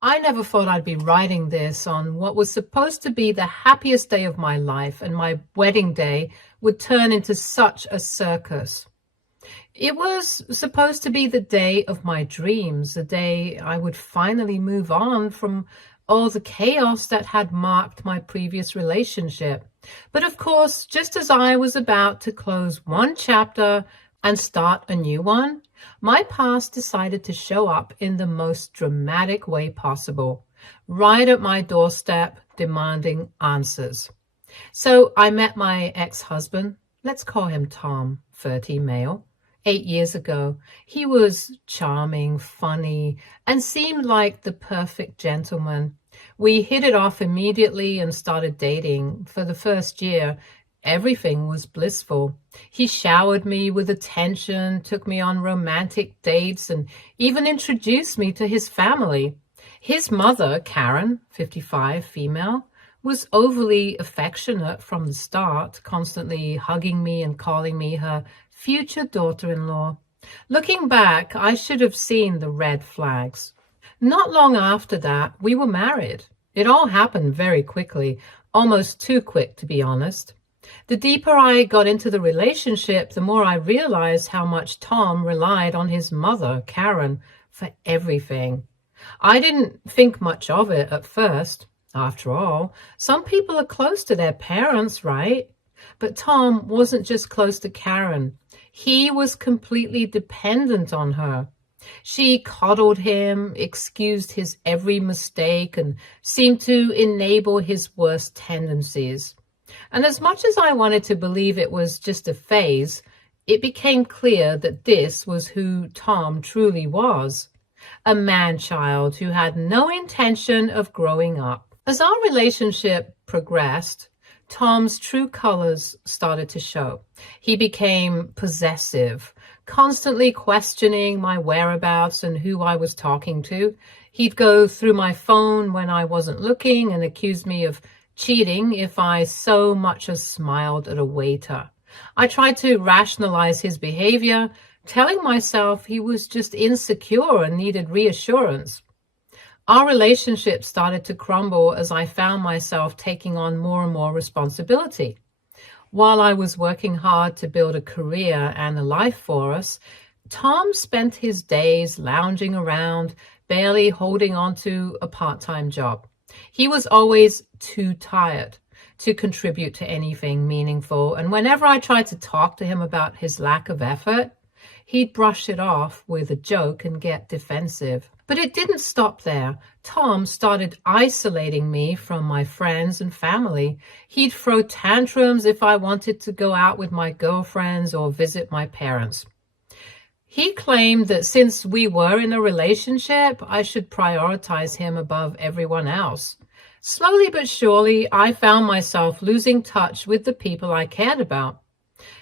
I never thought I'd be writing this on what was supposed to be the happiest day of my life, and my wedding day would turn into such a circus. It was supposed to be the day of my dreams, the day I would finally move on from all the chaos that had marked my previous relationship. But of course, just as I was about to close one chapter and start a new one, my past decided to show up in the most dramatic way possible, right at my doorstep, demanding answers. So I met my ex-husband, let's call him Tom, 30, male, 8 years ago. He was charming, funny, and seemed like the perfect gentleman. We hit it off immediately and started dating. For the first year, everything was blissful. He showered me with attention, took me on romantic dates, and even introduced me to his family. His mother, Karen, 55, female, was overly affectionate from the start, constantly hugging me and calling me her future daughter-in-law. Looking back, I should have seen the red flags. Not long after that, we were married. It all happened very quickly, almost too quick, to be honest. The deeper I got into the relationship, the more I realized how much Tom relied on his mother, Karen, for everything. I didn't think much of it at first. After all, some people are close to their parents, right? But Tom wasn't just close to Karen. He was completely dependent on her. She coddled him, excused his every mistake, and seemed to enable his worst tendencies. And as much as I wanted to believe it was just a phase, it became clear that this was who Tom truly was. A man-child who had no intention of growing up. As our relationship progressed, Tom's true colors started to show. He became possessive, constantly questioning my whereabouts and who I was talking to. He'd go through my phone when I wasn't looking and accuse me of cheating if I so much as smiled at a waiter. I tried to rationalize his behavior, telling myself he was just insecure and needed reassurance. Our relationship started to crumble as I found myself taking on more and more responsibility. While I was working hard to build a career and a life for us, Tom spent his days lounging around, barely holding on to a part-time job. He was always too tired to contribute to anything meaningful, and whenever I tried to talk to him about his lack of effort, he'd brush it off with a joke and get defensive. But it didn't stop there. Tom started isolating me from my friends and family. He'd throw tantrums if I wanted to go out with my girlfriends or visit my parents. He claimed that since we were in a relationship, I should prioritize him above everyone else. Slowly but surely, I found myself losing touch with the people I cared about.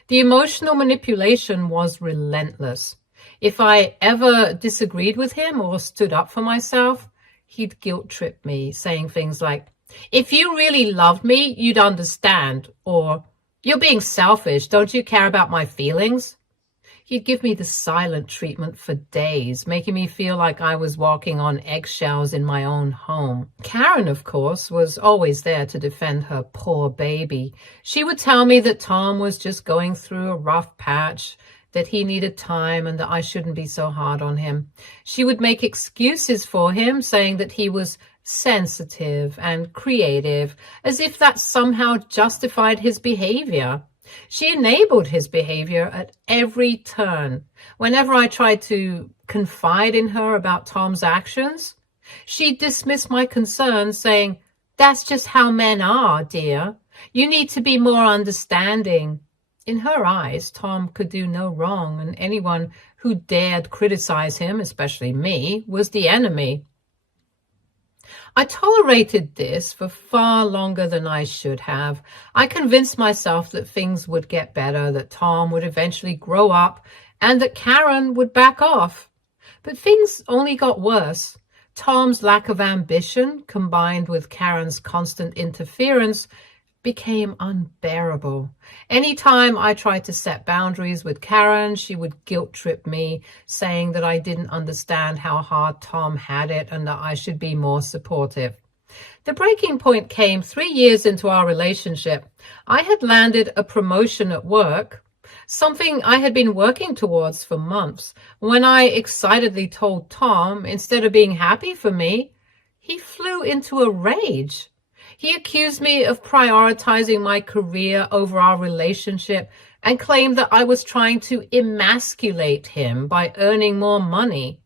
The emotional manipulation was relentless. If I ever disagreed with him or stood up for myself, he'd guilt-trip me, saying things like, "If you really loved me, you'd understand," or "You're being selfish, don't you care about my feelings?" He'd give me the silent treatment for days, making me feel like I was walking on eggshells in my own home. Karen, of course, was always there to defend her poor baby. She would tell me that Tom was just going through a rough patch, that he needed time and that I shouldn't be so hard on him. She would make excuses for him, saying that he was sensitive and creative, as if that somehow justified his behavior. She enabled his behavior at every turn. Whenever I tried to confide in her about Tom's actions, she dismissed my concerns, saying, "That's just how men are, dear. You need to be more understanding." In her eyes, Tom could do no wrong, and anyone who dared criticize him, especially me, was the enemy. I tolerated this for far longer than I should have. I convinced myself that things would get better, that Tom would eventually grow up, and that Karen would back off. But things only got worse. Tom's lack of ambition, combined with Karen's constant interference, became unbearable. Anytime I tried to set boundaries with Karen, she would guilt trip me, saying that I didn't understand how hard Tom had it and that I should be more supportive. The breaking point came 3 years into our relationship. I had landed a promotion at work, something I had been working towards for months. When I excitedly told Tom, instead of being happy for me, he flew into a rage. He accused me of prioritizing my career over our relationship and claimed that I was trying to emasculate him by earning more money.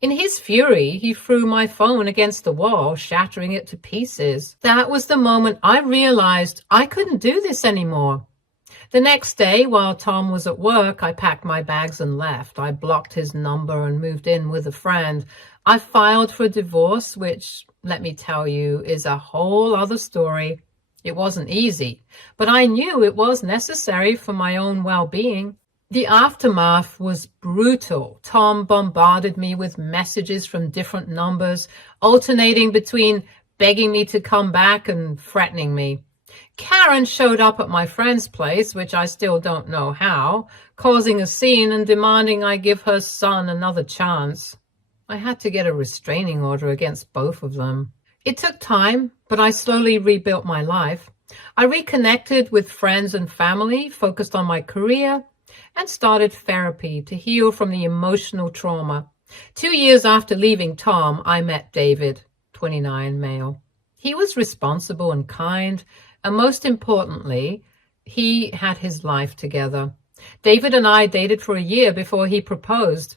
In his fury, he threw my phone against the wall, shattering it to pieces. That was the moment I realized I couldn't do this anymore. The next day, while Tom was at work, I packed my bags and left. I blocked his number and moved in with a friend. I filed for divorce, which, let me tell you, is a whole other story. It wasn't easy, but I knew it was necessary for my own well-being. The aftermath was brutal. Tom bombarded me with messages from different numbers, alternating between begging me to come back and threatening me. Karen showed up at my friend's place, which I still don't know how, causing a scene and demanding I give her son another chance. I had to get a restraining order against both of them. It took time, but I slowly rebuilt my life. I reconnected with friends and family, focused on my career, and started therapy to heal from the emotional trauma. 2 years after leaving Tom, I met David, 29, male. He was responsible and kind, and most importantly, he had his life together. David and I dated for a year before he proposed.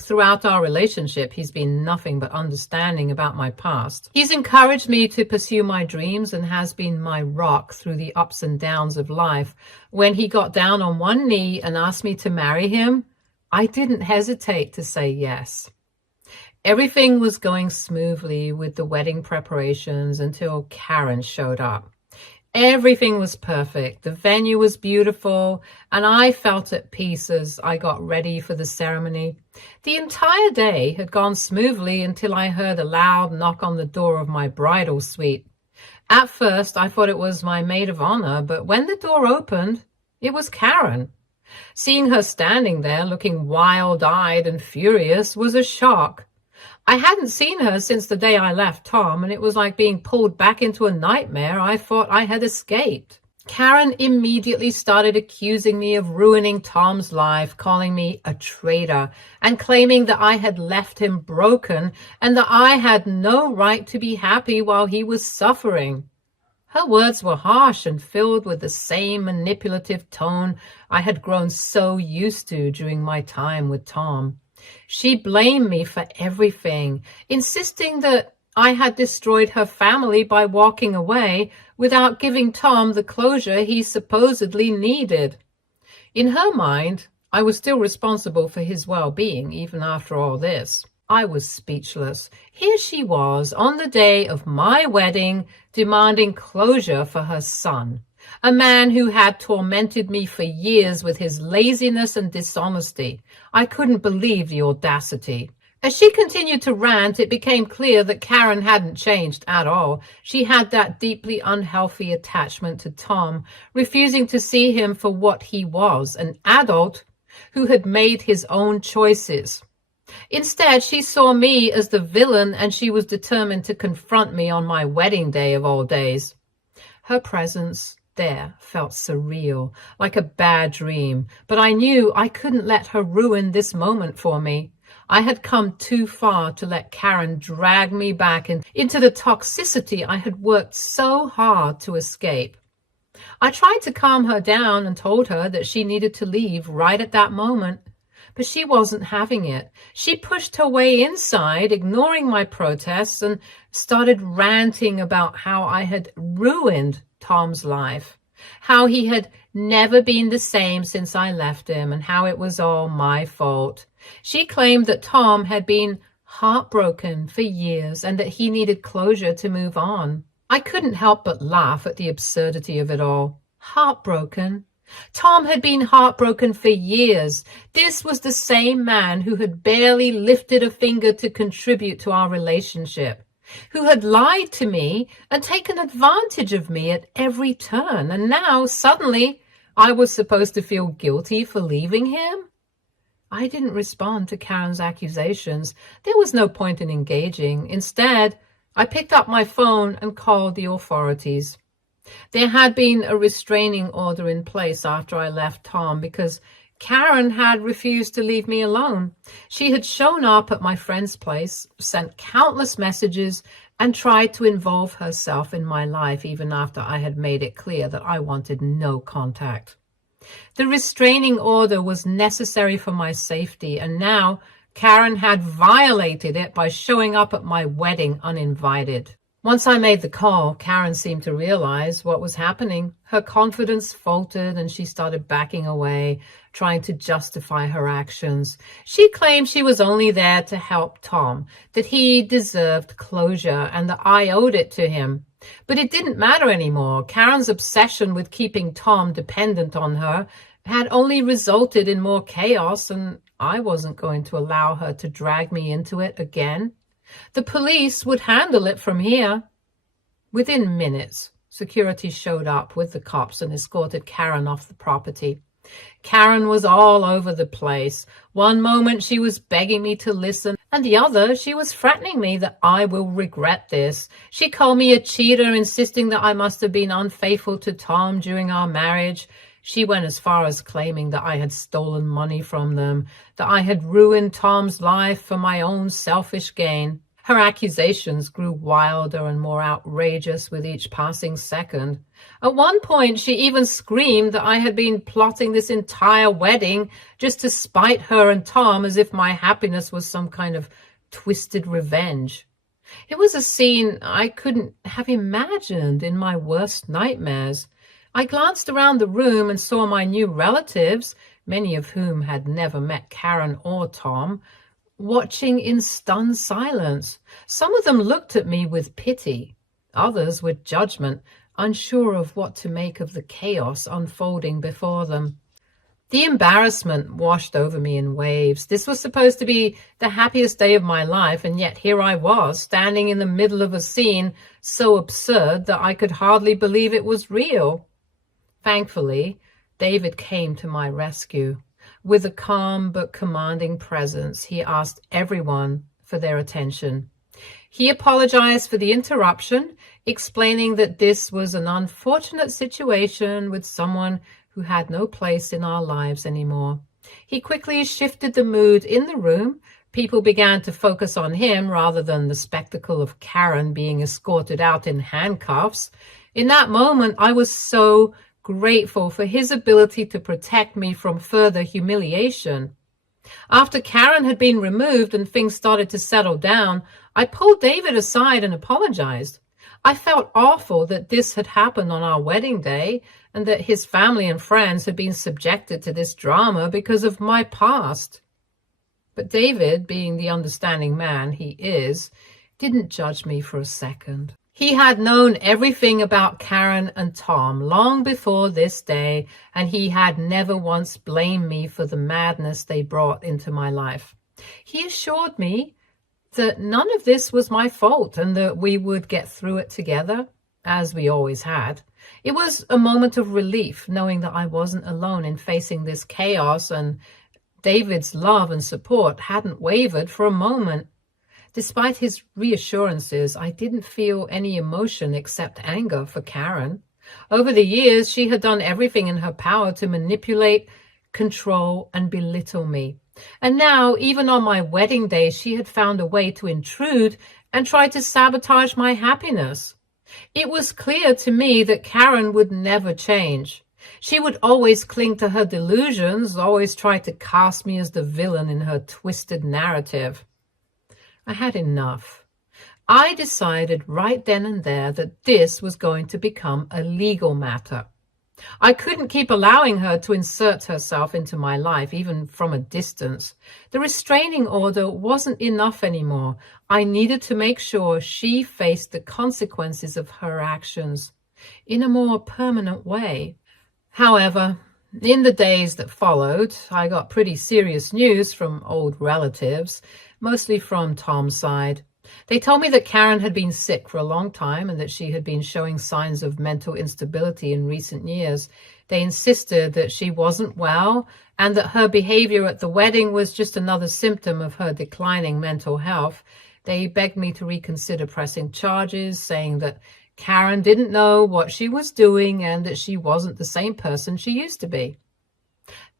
Throughout our relationship, he's been nothing but understanding about my past. He's encouraged me to pursue my dreams and has been my rock through the ups and downs of life. When he got down on one knee and asked me to marry him, I didn't hesitate to say yes. Everything was going smoothly with the wedding preparations until Karen showed up. Everything was perfect. The venue was beautiful, and I felt at peace as I got ready for the ceremony. The entire day had gone smoothly until I heard a loud knock on the door of my bridal suite. At first, I thought it was my maid of honor, but when the door opened, it was Karen. Seeing her standing there looking wild-eyed and furious was a shock. I hadn't seen her since the day I left Tom, and it was like being pulled back into a nightmare I thought I had escaped. Karen immediately started accusing me of ruining Tom's life, calling me a traitor, and claiming that I had left him broken and that I had no right to be happy while he was suffering. Her words were harsh and filled with the same manipulative tone I had grown so used to during my time with Tom. She blamed me for everything, insisting that I had destroyed her family by walking away without giving Tom the closure he supposedly needed. In her mind, I was still responsible for his well-being even after all this. I was speechless. Here she was on the day of my wedding demanding closure for her son, a man who had tormented me for years with his laziness and dishonesty. I couldn't believe the audacity. As she continued to rant, it became clear that Karen hadn't changed at all. She had that deeply unhealthy attachment to Tom, refusing to see him for what he was, an adult who had made his own choices. Instead, she saw me as the villain, and she was determined to confront me on my wedding day of all days. Her presence there felt surreal, like a bad dream, but I knew I couldn't let her ruin this moment for me. I had come too far to let Karen drag me back into the toxicity I had worked so hard to escape. I tried to calm her down and told her that she needed to leave right at that moment, but she wasn't having it. She pushed her way inside, ignoring my protests, and started ranting about how I had ruined Tom's life, how he had never been the same since I left him, and how it was all my fault. She claimed that Tom had been heartbroken for years and that he needed closure to move on. I couldn't help but laugh at the absurdity of it all. Heartbroken? Tom had been heartbroken for years. This was the same man who had barely lifted a finger to contribute to our relationship. who had lied to me and taken advantage of me at every turn. And now, suddenly, I was supposed to feel guilty for leaving him? I didn't respond to Karen's accusations. There was no point in engaging. Instead, I picked up my phone and called the authorities. There had been a restraining order in place after I left Tom because Karen had refused to leave me alone. She had shown up at my friend's place, sent countless messages, and tried to involve herself in my life even after I had made it clear that I wanted no contact. The restraining order was necessary for my safety, and now Karen had violated it by showing up at my wedding uninvited. Once I made the call, Karen seemed to realize what was happening. Her confidence faltered and she started backing away, trying to justify her actions. She claimed she was only there to help Tom, that he deserved closure and that I owed it to him. But it didn't matter anymore. Karen's obsession with keeping Tom dependent on her had only resulted in more chaos, and I wasn't going to allow her to drag me into it again. The police would handle it from here. Within minutes, security showed up with the cops and escorted Karen off the property. Karen was all over the place. One moment she was begging me to listen, and the other she was threatening me that I will regret this. She called me a cheater, insisting that I must have been unfaithful to Tom during our marriage. She went as far as claiming that I had stolen money from them, that I had ruined Tom's life for my own selfish gain. Her accusations grew wilder and more outrageous with each passing second. At one point, she even screamed that I had been plotting this entire wedding just to spite her and Tom, as if my happiness was some kind of twisted revenge. It was a scene I couldn't have imagined in my worst nightmares. I glanced around the room and saw my new relatives, many of whom had never met Karen or Tom, watching in stunned silence. Some of them looked at me with pity, others with judgment, unsure of what to make of the chaos unfolding before them. The embarrassment washed over me in waves. This was supposed to be the happiest day of my life, and yet here I was, standing in the middle of a scene so absurd that I could hardly believe it was real. Thankfully, David came to my rescue. With a calm but commanding presence, he asked everyone for their attention. He apologized for the interruption, explaining that this was an unfortunate situation with someone who had no place in our lives anymore. He quickly shifted the mood in the room. People began to focus on him rather than the spectacle of Karen being escorted out in handcuffs. In that moment, I was so grateful for his ability to protect me from further humiliation. After Karen had been removed and things started to settle down, I pulled David aside and apologized. I felt awful that this had happened on our wedding day and that his family and friends had been subjected to this drama because of my past. But David, being the understanding man he is, didn't judge me for a second. He had known everything about Karen and Tom long before this day, and he had never once blamed me for the madness they brought into my life. He assured me that none of this was my fault and that we would get through it together, as we always had. It was a moment of relief knowing that I wasn't alone in facing this chaos, and David's love and support hadn't wavered for a moment. Despite his reassurances, I didn't feel any emotion except anger for Karen. Over the years, she had done everything in her power to manipulate, control, and belittle me. And now, even on my wedding day, she had found a way to intrude and try to sabotage my happiness. It was clear to me that Karen would never change. She would always cling to her delusions, always try to cast me as the villain in her twisted narrative. I had enough. I decided right then and there that this was going to become a legal matter. I couldn't keep allowing her to insert herself into my life, even from a distance. The restraining order wasn't enough anymore. I needed to make sure she faced the consequences of her actions in a more permanent way. However, in the days that followed, I got pretty serious news from old relatives, mostly from Tom's side. They told me that Karen had been sick for a long time and that she had been showing signs of mental instability in recent years. They insisted that she wasn't well and that her behavior at the wedding was just another symptom of her declining mental health. They begged me to reconsider pressing charges, saying that Karen didn't know what she was doing and that she wasn't the same person she used to be.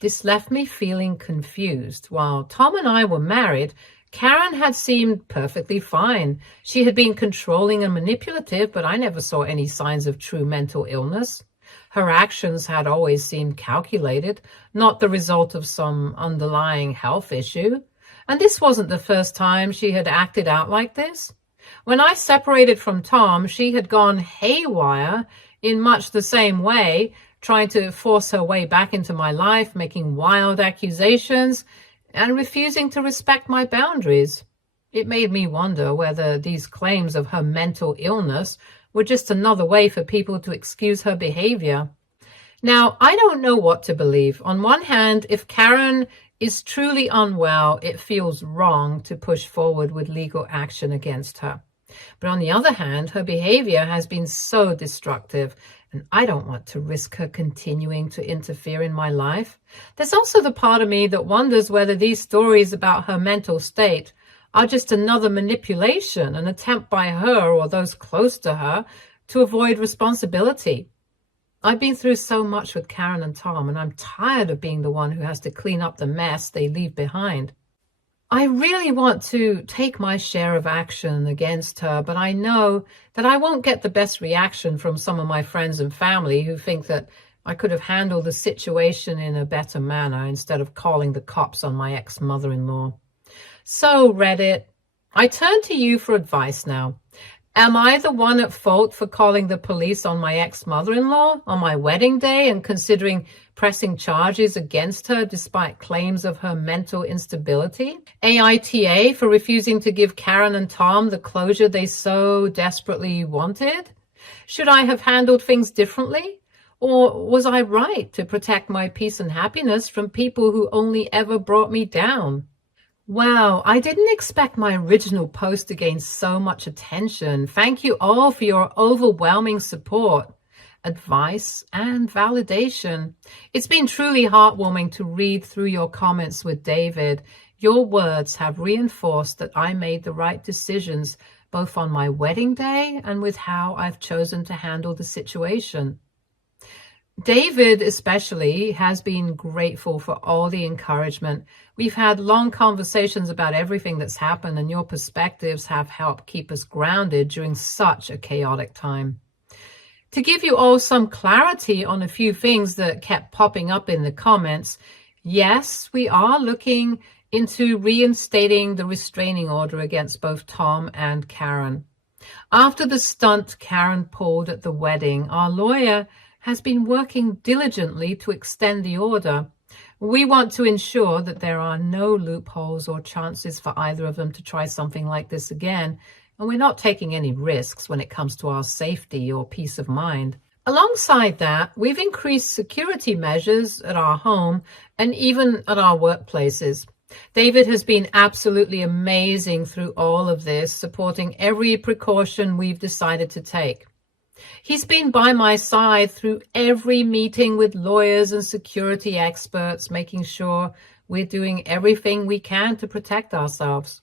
This left me feeling confused. While Tom and I were married, Karen had seemed perfectly fine. She had been controlling and manipulative, but I never saw any signs of true mental illness. Her actions had always seemed calculated, not the result of some underlying health issue. And this wasn't the first time she had acted out like this. When I separated from Tom, she had gone haywire in much the same way, trying to force her way back into my life, making wild accusations, and refusing to respect my boundaries. It made me wonder whether these claims of her mental illness were just another way for people to excuse her behavior. Now, I don't know what to believe. On one hand, if Karen is truly unwell, it feels wrong to push forward with legal action against her. But on the other hand, her behavior has been so destructive, and I don't want to risk her continuing to interfere in my life. There's also the part of me that wonders whether these stories about her mental state are just another manipulation, an attempt by her or those close to her to avoid responsibility. I've been through so much with Karen and Tom, and I'm tired of being the one who has to clean up the mess they leave behind. I really want to take my share of action against her, but I know that I won't get the best reaction from some of my friends and family who think that I could have handled the situation in a better manner instead of calling the cops on my ex-mother-in-law. So, Reddit, I turn to you for advice now. Am I the one at fault for calling the police on my ex-mother-in-law on my wedding day and considering pressing charges against her despite claims of her mental instability? AITA for refusing to give Karen and Tom the closure they so desperately wanted? Should I have handled things differently? Or was I right to protect my peace and happiness from people who only ever brought me down? Wow, I didn't expect my original post to gain so much attention. Thank you all for your overwhelming support, advice, and validation. It's been truly heartwarming to read through your comments with David. Your words have reinforced that I made the right decisions, both on my wedding day and with how I've chosen to handle the situation. David especially has been grateful for all the encouragement. We've had long conversations about everything that's happened, and your perspectives have helped keep us grounded during such a chaotic time. To give you all some clarity on a few things that kept popping up in the comments, yes, we are looking into reinstating the restraining order against both Tom and Karen. After the stunt Karen pulled at the wedding, our lawyer has been working diligently to extend the order. We want to ensure that there are no loopholes or chances for either of them to try something like this again, and we're not taking any risks when it comes to our safety or peace of mind. Alongside that, we've increased security measures at our home and even at our workplaces. David has been absolutely amazing through all of this, supporting every precaution we've decided to take. He's been by my side through every meeting with lawyers and security experts, making sure we're doing everything we can to protect ourselves.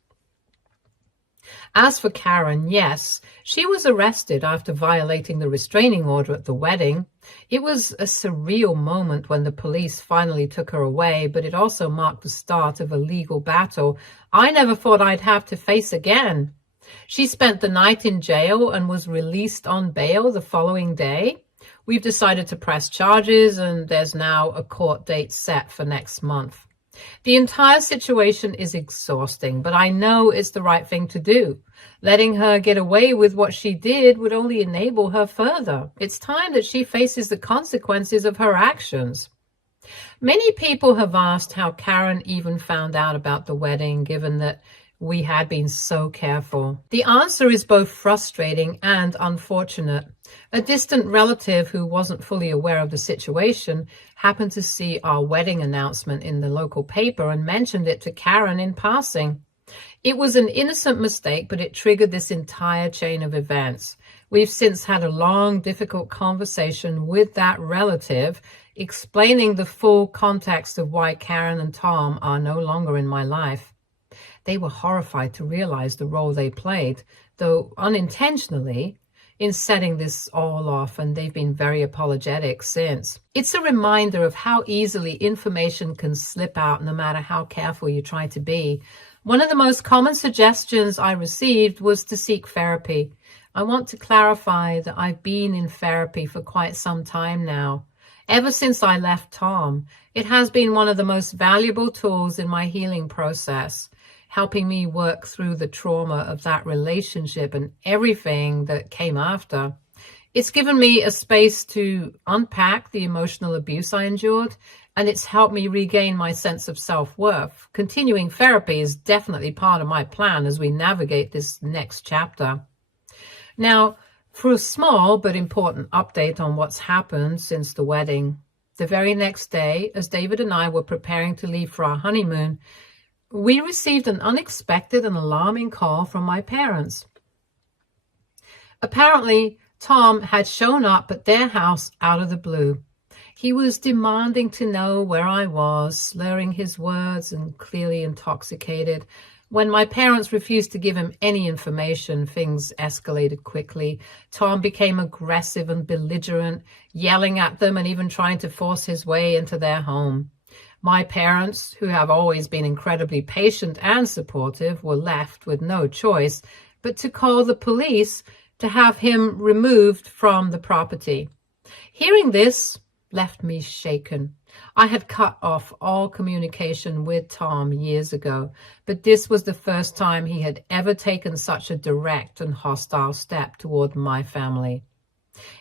As for Karen, yes, she was arrested after violating the restraining order at the wedding. It was a surreal moment when the police finally took her away, but it also marked the start of a legal battle I never thought I'd have to face again. She spent the night in jail and was released on bail the following day. We've decided to press charges, and there's now a court date set for next month. The entire situation is exhausting, but I know it's the right thing to do. Letting her get away with what she did would only enable her further. It's time that she faces the consequences of her actions. Many people have asked how Karen even found out about the wedding, given that we had been so careful. The answer is both frustrating and unfortunate. A distant relative who wasn't fully aware of the situation happened to see our wedding announcement in the local paper and mentioned it to Karen in passing. It was an innocent mistake, but it triggered this entire chain of events. We've since had a long, difficult conversation with that relative, explaining the full context of why Karen and Tom are no longer in my life. They were horrified to realize the role they played, though unintentionally, in setting this all off, and they've been very apologetic since. It's a reminder of how easily information can slip out no matter how careful you try to be. One of the most common suggestions I received was to seek therapy. I want to clarify that I've been in therapy for quite some time now. Ever since I left Tom, it has been one of the most valuable tools in my healing process, helping me work through the trauma of that relationship and everything that came after. It's given me a space to unpack the emotional abuse I endured, and it's helped me regain my sense of self-worth. Continuing therapy is definitely part of my plan as we navigate this next chapter. Now, for a small but important update on what's happened since the wedding. The very next day, as David and I were preparing to leave for our honeymoon, we received an unexpected and alarming call from my parents. Apparently, Tom had shown up at their house out of the blue. He was demanding to know where I was, slurring his words and clearly intoxicated. When my parents refused to give him any information, things escalated quickly. Tom became aggressive and belligerent, yelling at them and even trying to force his way into their home. My parents, who have always been incredibly patient and supportive, were left with no choice but to call the police to have him removed from the property. Hearing this left me shaken. I had cut off all communication with Tom years ago, but this was the first time he had ever taken such a direct and hostile step toward my family.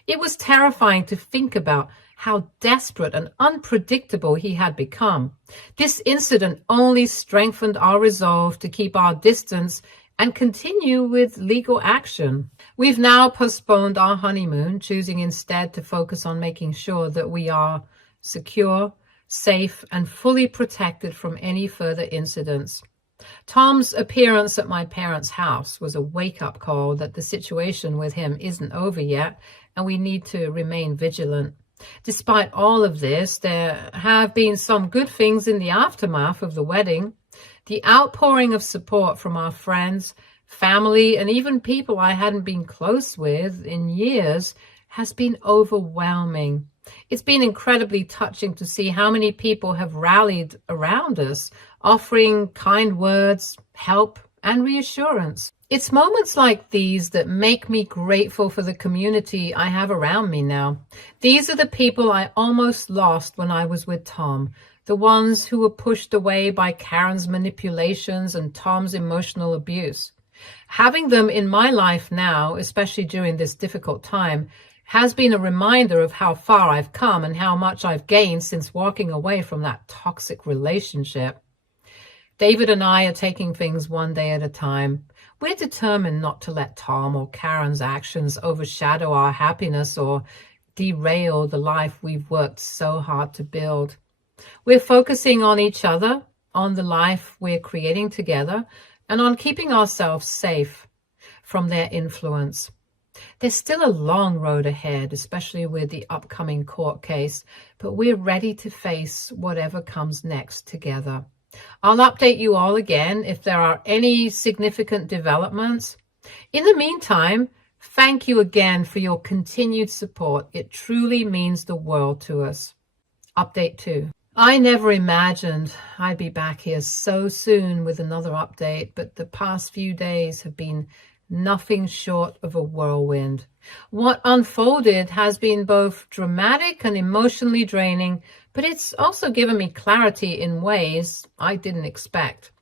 It was terrifying to think about how desperate and unpredictable he had become. This incident only strengthened our resolve to keep our distance and continue with legal action. We've now postponed our honeymoon, choosing instead to focus on making sure that we are secure, safe, and fully protected from any further incidents. Tom's appearance at my parents' house was a wake-up call that the situation with him isn't over yet, and we need to remain vigilant. Despite all of this, there have been some good things in the aftermath of the wedding. The outpouring of support from our friends, family, and even people I hadn't been close with in years has been overwhelming. It's been incredibly touching to see how many people have rallied around us, offering kind words, help, and reassurance. It's moments like these that make me grateful for the community I have around me now. These are the people I almost lost when I was with Tom, the ones who were pushed away by Karen's manipulations and Tom's emotional abuse. Having them in my life now, especially during this difficult time, has been a reminder of how far I've come and how much I've gained since walking away from that toxic relationship. David and I are taking things one day at a time. We're determined not to let Tom or Karen's actions overshadow our happiness or derail the life we've worked so hard to build. We're focusing on each other, on the life we're creating together, and on keeping ourselves safe from their influence. There's still a long road ahead, especially with the upcoming court case, but we're ready to face whatever comes next together. I'll update you all again if there are any significant developments. In the meantime, thank you again for your continued support. It truly means the world to us. Update 2. I never imagined I'd be back here so soon with another update, but the past few days have been nothing short of a whirlwind. What unfolded has been both dramatic and emotionally draining, but it's also given me clarity in ways I didn't expect.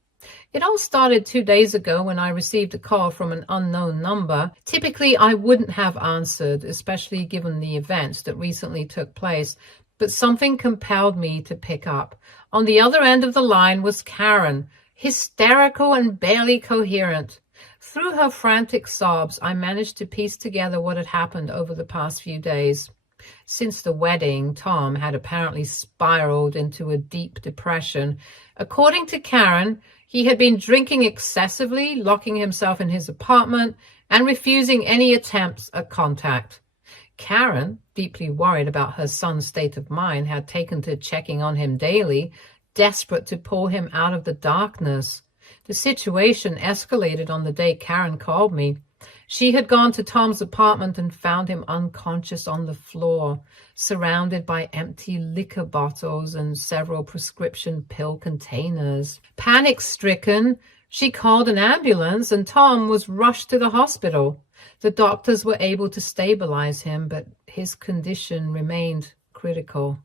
It all started 2 days ago when I received a call from an unknown number. Typically, I wouldn't have answered, especially given the events that recently took place, but something compelled me to pick up. On the other end of the line was Karen, hysterical and barely coherent. Through her frantic sobs, I managed to piece together what had happened over the past few days. Since the wedding, Tom had apparently spiraled into a deep depression. According to Karen, he had been drinking excessively, locking himself in his apartment, and refusing any attempts at contact. Karen, deeply worried about her son's state of mind, had taken to checking on him daily, desperate to pull him out of the darkness. The situation escalated on the day Karen called me. She had gone to Tom's apartment and found him unconscious on the floor, surrounded by empty liquor bottles and several prescription pill containers. Panic-stricken, she called an ambulance and Tom was rushed to the hospital. The doctors were able to stabilize him, but his condition remained critical.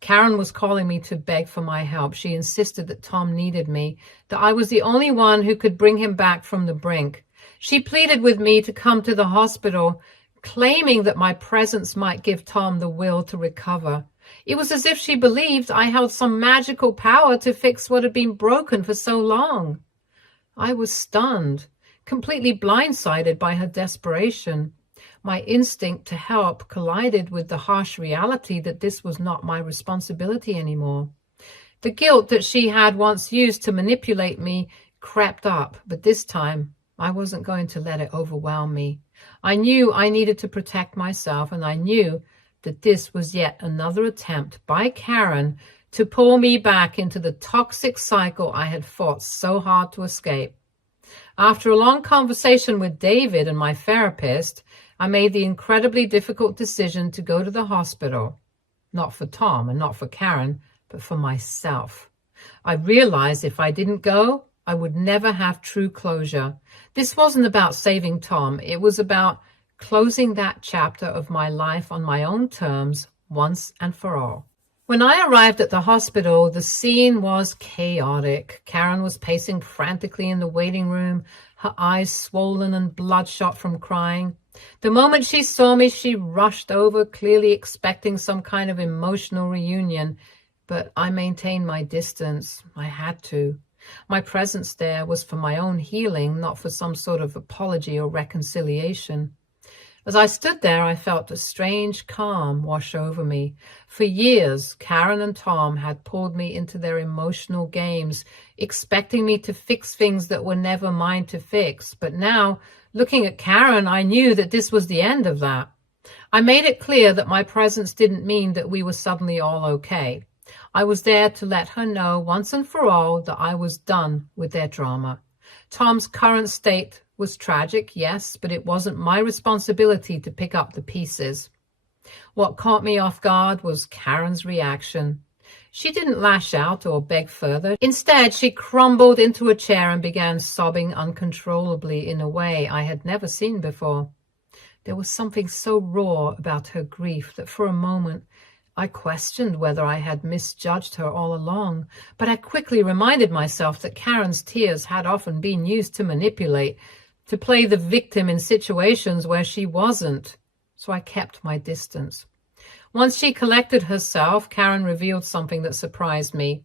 Karen was calling me to beg for my help. She insisted that Tom needed me, that I was the only one who could bring him back from the brink. She pleaded with me to come to the hospital, claiming that my presence might give Tom the will to recover. It was as if she believed I held some magical power to fix what had been broken for so long. I was stunned, completely blindsided by her desperation. My instinct to help collided with the harsh reality that this was not my responsibility anymore. The guilt that she had once used to manipulate me crept up, but this time I wasn't going to let it overwhelm me. I knew I needed to protect myself, and I knew that this was yet another attempt by Karen to pull me back into the toxic cycle I had fought so hard to escape. After a long conversation with David and my therapist, I made the incredibly difficult decision to go to the hospital. Not for Tom and not for Karen, but for myself. I realized if I didn't go, I would never have true closure. This wasn't about saving Tom. It was about closing that chapter of my life on my own terms once and for all. When I arrived at the hospital, the scene was chaotic. Karen was pacing frantically in the waiting room, her eyes swollen and bloodshot from crying. The moment she saw me, she rushed over, clearly expecting some kind of emotional reunion. But I maintained my distance. I had to. My presence there was for my own healing, not for some sort of apology or reconciliation. As I stood there, I felt a strange calm wash over me. For years, Karen and Tom had pulled me into their emotional games, expecting me to fix things that were never mine to fix. But now, looking at Karen, I knew that this was the end of that. I made it clear that my presence didn't mean that we were suddenly all okay. I was there to let her know once and for all that I was done with their drama. Tom's current state was tragic, yes, but it wasn't my responsibility to pick up the pieces. What caught me off guard was Karen's reaction. She didn't lash out or beg further. Instead, she crumbled into a chair and began sobbing uncontrollably in a way I had never seen before. There was something so raw about her grief that for a moment I questioned whether I had misjudged her all along, but I quickly reminded myself that Karen's tears had often been used to manipulate, to play the victim in situations where she wasn't. So I kept my distance. Once she collected herself, Karen revealed something that surprised me.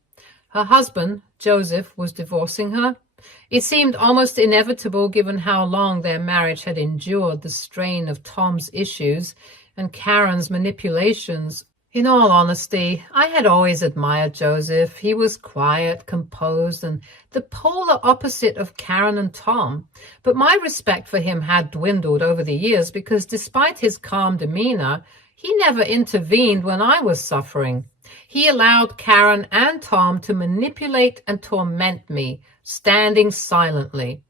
Her husband, Joseph, was divorcing her. It seemed almost inevitable given how long their marriage had endured the strain of Tom's issues and Karen's manipulations. In all honesty, I had always admired Joseph. He was quiet, composed, and the polar opposite of Karen and Tom. But my respect for him had dwindled over the years because despite his calm demeanor, he never intervened when I was suffering. He allowed Karen and Tom to manipulate and torment me, standing silently.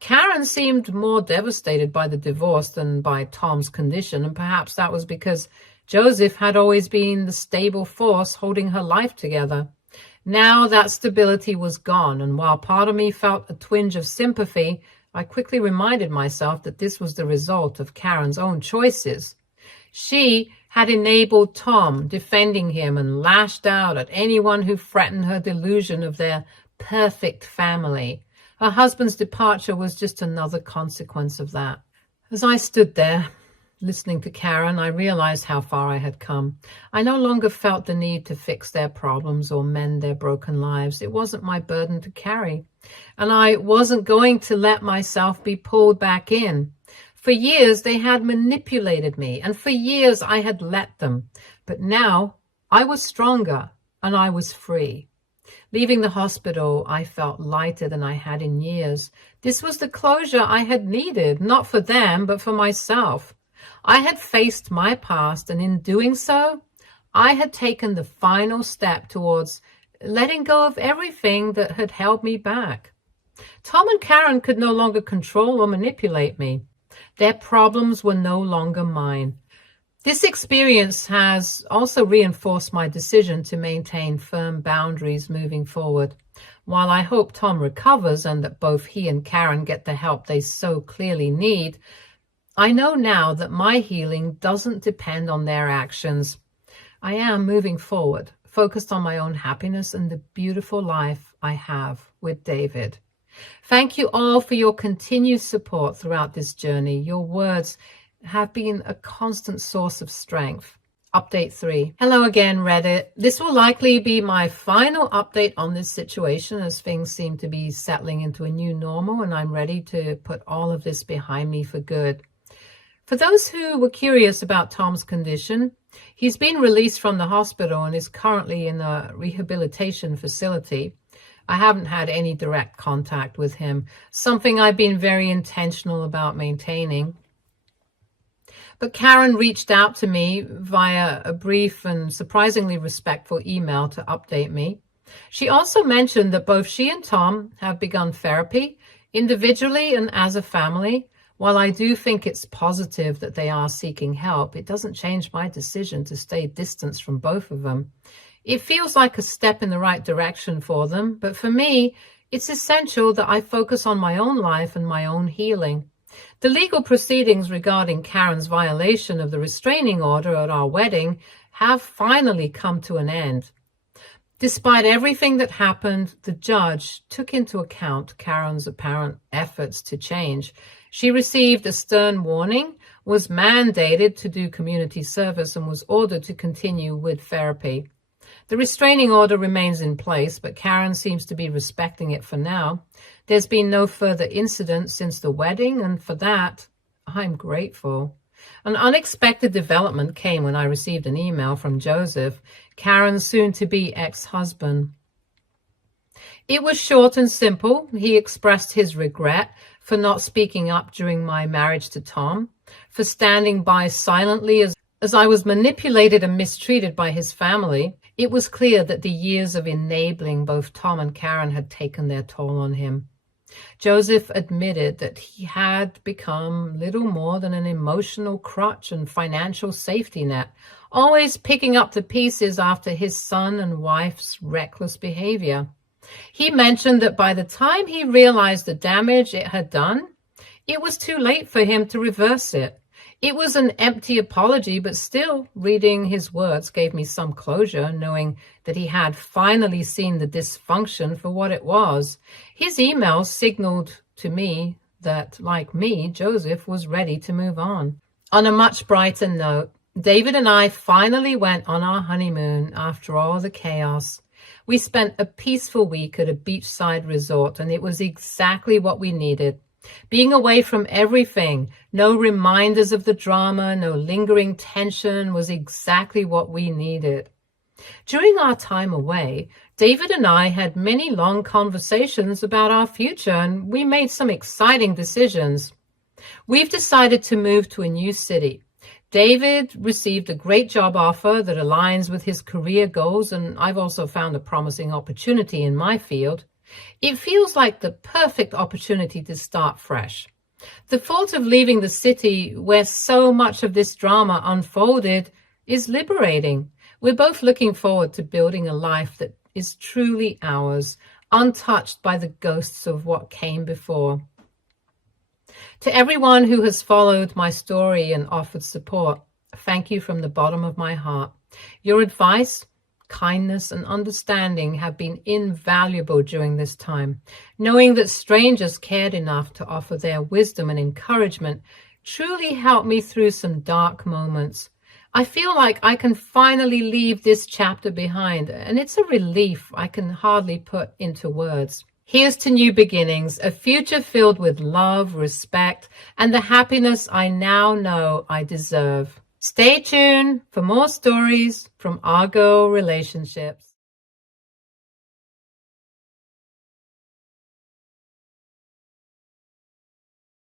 Karen seemed more devastated by the divorce than by Tom's condition, and perhaps that was because Joseph had always been the stable force holding her life together. Now that stability was gone, and while part of me felt a twinge of sympathy, I quickly reminded myself that this was the result of Karen's own choices. She had enabled Tom, defending him, and lashed out at anyone who threatened her delusion of their perfect family. Her husband's departure was just another consequence of that. As I stood there, listening to Karen, I realized how far I had come. I no longer felt the need to fix their problems or mend their broken lives. It wasn't my burden to carry. And I wasn't going to let myself be pulled back in. For years, they had manipulated me, and for years I had let them. But now I was stronger and I was free. Leaving the hospital, I felt lighter than I had in years. This was the closure I had needed, not for them, but for myself. I had faced my past, and in doing so, I had taken the final step towards letting go of everything that had held me back. Tom and Karen could no longer control or manipulate me. Their problems were no longer mine. This experience has also reinforced my decision to maintain firm boundaries moving forward. While I hope Tom recovers and that both he and Karen get the help they so clearly need, I know now that my healing doesn't depend on their actions. I am moving forward, focused on my own happiness and the beautiful life I have with David. Thank you all for your continued support throughout this journey. Your words have been a constant source of strength. Update 3. Hello again, Reddit. This will likely be my final update on this situation as things seem to be settling into a new normal, and I'm ready to put all of this behind me for good. For those who were curious about Tom's condition, he's been released from the hospital and is currently in a rehabilitation facility. I haven't had any direct contact with him, something I've been very intentional about maintaining. But Karen reached out to me via a brief and surprisingly respectful email to update me. She also mentioned that both she and Tom have begun therapy, individually and as a family. While I do think it's positive that they are seeking help, it doesn't change my decision to stay distanced from both of them. It feels like a step in the right direction for them, but for me, it's essential that I focus on my own life and my own healing. The legal proceedings regarding Karen's violation of the restraining order at our wedding have finally come to an end. Despite everything that happened, the judge took into account Karen's apparent efforts to change. She received a stern warning, was mandated to do community service, and was ordered to continue with therapy. The restraining order remains in place, but Karen seems to be respecting it for now. There's been no further incidents since the wedding, and for that, I'm grateful. An unexpected development came when I received an email from Joseph, Karen's soon-to-be ex-husband. It was short and simple. He expressed his regret for not speaking up during my marriage to Tom, for standing by silently as I was manipulated and mistreated by his family. It was clear that the years of enabling both Tom and Karen had taken their toll on him. Joseph admitted that he had become little more than an emotional crutch and financial safety net, always picking up the pieces after his son and wife's reckless behavior. He mentioned that by the time he realized the damage it had done, it was too late for him to reverse it. It was an empty apology, but still, reading his words gave me some closure, knowing that he had finally seen the dysfunction for what it was. His email signaled to me that, like me, Joseph was ready to move on. On a much brighter note, David and I finally went on our honeymoon after all the chaos. We spent a peaceful week at a beachside resort, and it was exactly what we needed. Being away from everything, no reminders of the drama, no lingering tension, was exactly what we needed. During our time away, David and I had many long conversations about our future, and we made some exciting decisions. We've decided to move to a new city. David received a great job offer that aligns with his career goals, and I've also found a promising opportunity in my field. It feels like the perfect opportunity to start fresh. The thought of leaving the city where so much of this drama unfolded is liberating. We're both looking forward to building a life that is truly ours, untouched by the ghosts of what came before. To everyone who has followed my story and offered support, thank you from the bottom of my heart. Your advice, kindness, and understanding have been invaluable during this time. Knowing that strangers cared enough to offer their wisdom and encouragement truly helped me through some dark moments. I feel like I can finally leave this chapter behind, and it's a relief I can hardly put into words. Here's to new beginnings, a future filled with love, respect, and the happiness I now know I deserve. Stay tuned for more stories from our girl relationships.